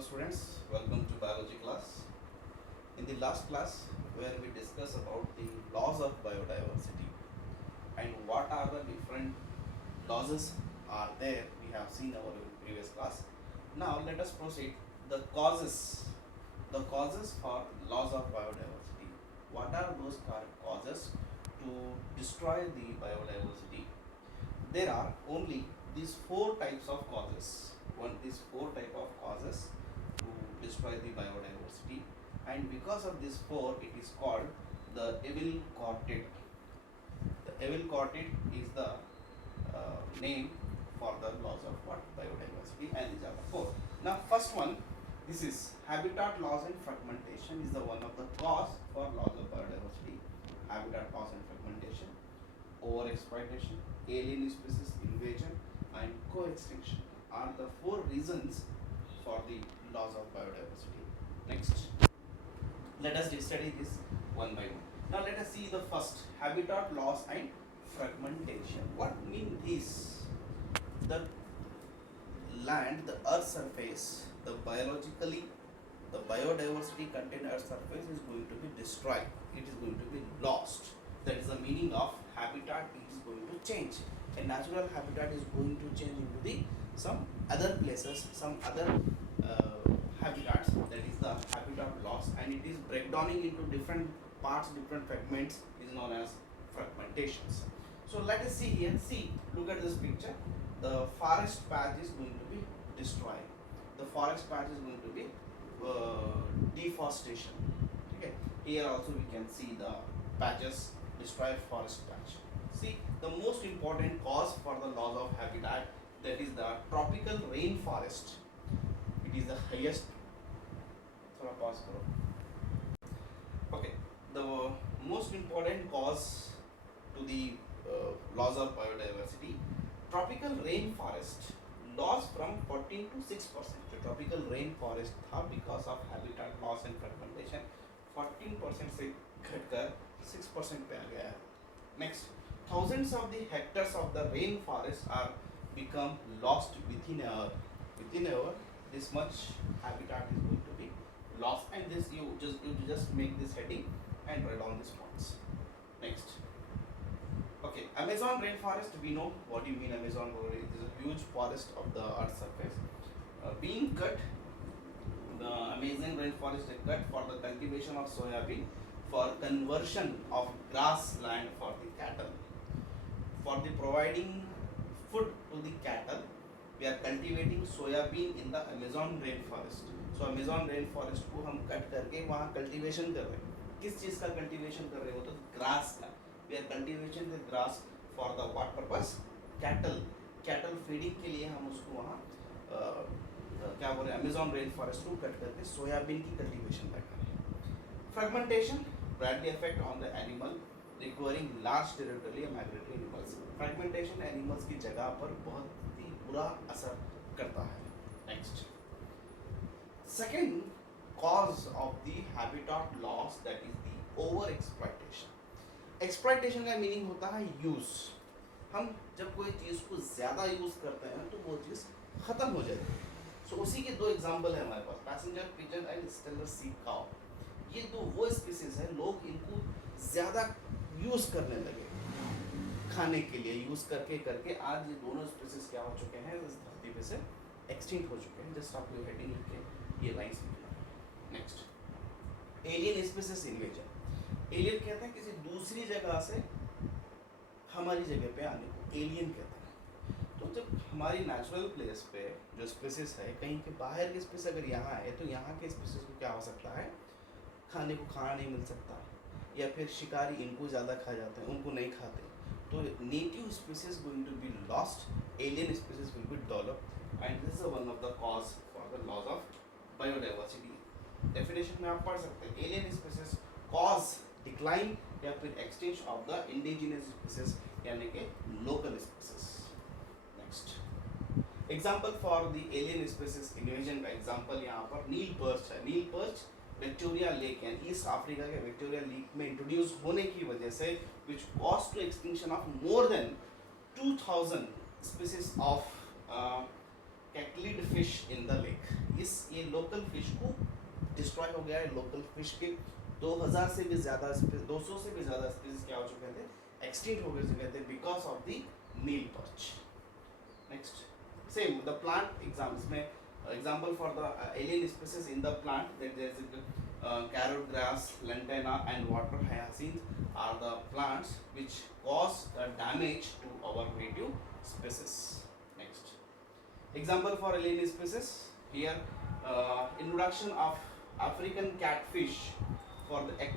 Hello students, welcome to biology class. In the last class where we discussed about the laws of biodiversity and what are the different laws are there, we have seen our previous class. Now let us proceed the causes for laws of biodiversity. What are those causes to destroy the biodiversity? There are only these four types of causes. These four type of causes to destroy the biodiversity, and because of this four, it is called the evil quartet. The evil quartet is the name for the laws of what biodiversity, and these are the four. Now, first one, this is habitat loss and fragmentation is the one of the cause for loss of biodiversity. Habitat loss and fragmentation, overexploitation, alien species invasion, and co-extinction are the four reasons for the loss of biodiversity. Next, let us study this one by one. Now let us see the first, habitat loss and fragmentation. What mean this? The land, the earth surface, the biodiversity contained earth surface is going to be destroyed. It is going to be lost. That is the meaning of habitat is going to change. A natural habitat is going to change into the some other places, some other habitats. That is the habitat loss, and it is breakdowning into different parts, different fragments is known as fragmentations. So let us see here. See, look at this picture. The forest patch is going to be destroyed. The forest patch is going to be deforestation. Okay. Here also we can see the patches, destroy forest patch. See, the most important cause for the loss of habitat, that is the tropical rainforest. It is the highest. Pause karo. Okay, the most important cause to the loss of biodiversity, tropical rainforest loss from 14 to 6%. जो tropical rainforest था because of habitat loss and fragmentation 14% से घटकर 6% पे आ गया है. Next, thousands of the hectares of the rainforest are become lost within a hour. Within an hour, this much habitat is going to be lost, and this you just make this heading and write down these points. Next. Okay, Amazon rainforest, we know what you mean. Amazon rainforest is a huge forest of the earth surface. Being cut, the Amazon rainforest is cut for the cultivation of soybean, for conversion of grassland for the cattle, for the providing food to the cattle. We are cultivating soybean in the Amazon rainforest. So Amazon rainforest को हम cut करके वहाँ cultivation कर रहे हैं. किस चीज़ का cultivation कर रहे हो? तो grass का. We are cultivating the grass for the what purpose? Cattle feeding के लिए हम उसको वहाँ क्या बोल रहे हैं, Amazon rainforest को कट करके सोयाबीन की cultivation कर रहे हैं. Fragmentation badly affect on the animal requiring large territory and migratory animals. Fragmentation animals की जगह पर बहुत ही बुरा असर करता है. Next, second cause of the habitat loss, that is the overexploitation. Exploitation का मीनिंग होता है यूज़. हम जब कोई चीज़ को ज़्यादा यूज़ करते हैं तो वो चीज़ ख़त्म हो जाती है. सो उसी के दो एग्जांपल है हमारे पास, passenger pigeon and Steller sea cow. ये दो वो स्पीसीज है, लोग इनको ज़्यादा यूज़ करने लगे खाने के लिए. यूज़ करके करके आज ये दोनों स्पीसीज क्या हो चुके हैं, इस धरती पे से एक्सटिंक्ट हो चुके हैं. जस्ट आप ये हेडिंग लिख के ये लाइन्स लिखना. Next, alien species invasion. Alien कहते हैं किसी दूसरी जगह से हमारी जगह पे आने को एलियन कहते हैं. तो जब हमारी नेचुरल प्लेस पे जो स्पीसीज है, कहीं के बाहर के स्पीसीज अगर यहाँ आए तो यहाँ के स्पीसीज को क्या हो सकता है, खाने को खाना नहीं मिल सकता, या फिर शिकारी इनको ज़्यादा खा जाते हैं, उनको नहीं खाते. तो native species going to be lost, alien species will be developed, and this is one of the cause for the loss of biodiversity. Definition में आप पढ़ सकते हैं, एलियन स्पीसीज कॉज डिक्लाइन या फिर extinction of the indigenous species यानी कि local species. Next, example for the alien species invasion का एग्जांपल यहाँ पर नील पर्च है. नील पर्च विक्टोरिया लेक यानी ईस्ट अफ्रीका के विक्टोरिया लेक में इंट्रोड्यूस होने की वजह से which cause to extinction of more than 2000 species of cichlid fish in the lake. ये लोकल गया है, लोकल फिश के 2000 से भी ज़्यादा 200 से भी ज़्यादा स्पीसीज क्या हो चुके थे, एक्सटिंक्ट हो चुके थे because of the Nile perch. Next, same the plant exams में example for the alien species in the plant that there is carrot grass, lantana and water hyacinth are the plants which cause the damage to our native species. Next, example for alien species here, introduction of African catfish for the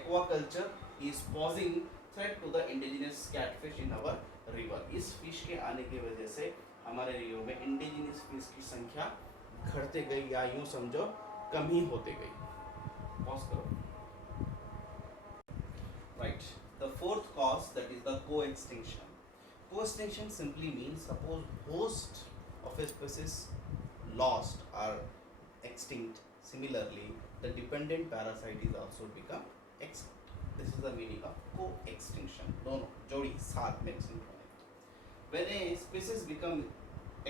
aquaculture is posing threat to the indigenous catfish in our river. इस fish के आने की वजह से हमारे river में indigenous fish की संख्या घटते गई या यूं समझो कम ही होते गई. पॉज करो. Right, the fourth cause that is the co-extinction. Co-extinction simply means suppose host of a species lost or extinct, similarly the dependent parasite is also become extinct. This is the meaning of co-extinction. दोनों जोड़ी साथ में extinct. When a species become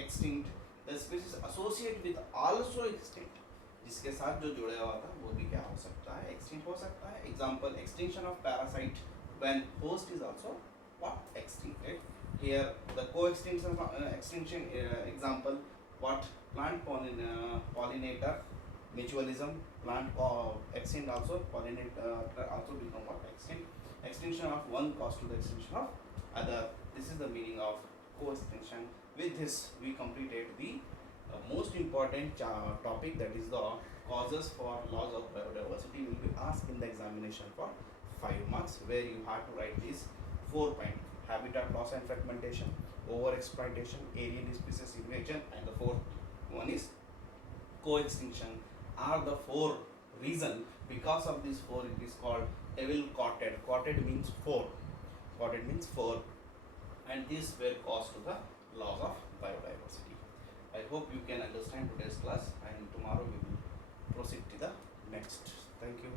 extinct, the species associate with also extinct. जिसके साथ जो जुड़ा हुआ था वो भी क्या हो सकता है, extinct हो सकता है. Example, extinction of parasite when host is also what, extincted. Here the co-extinction extinction example, what, plant pollinator mutualism, plant extinct also, pollinator also become what, extinct. Extinction of one cause to the extinction of other. This is the meaning of co-extinction. With this we completed the most important topic, that is the causes for loss of biodiversity will be asked in the examination for 5 marks, where you have to write these 4 points: habitat loss and fragmentation, over exploitation, alien species invasion, and the fourth one is co-extinction. Are the 4 reason, because of these 4 it is called evil quoted. Quoted means 4. Quoted means 4, and these were caused to the loss of biodiversity. I hope you can understand today's class, and tomorrow we will proceed to the next. Thank you.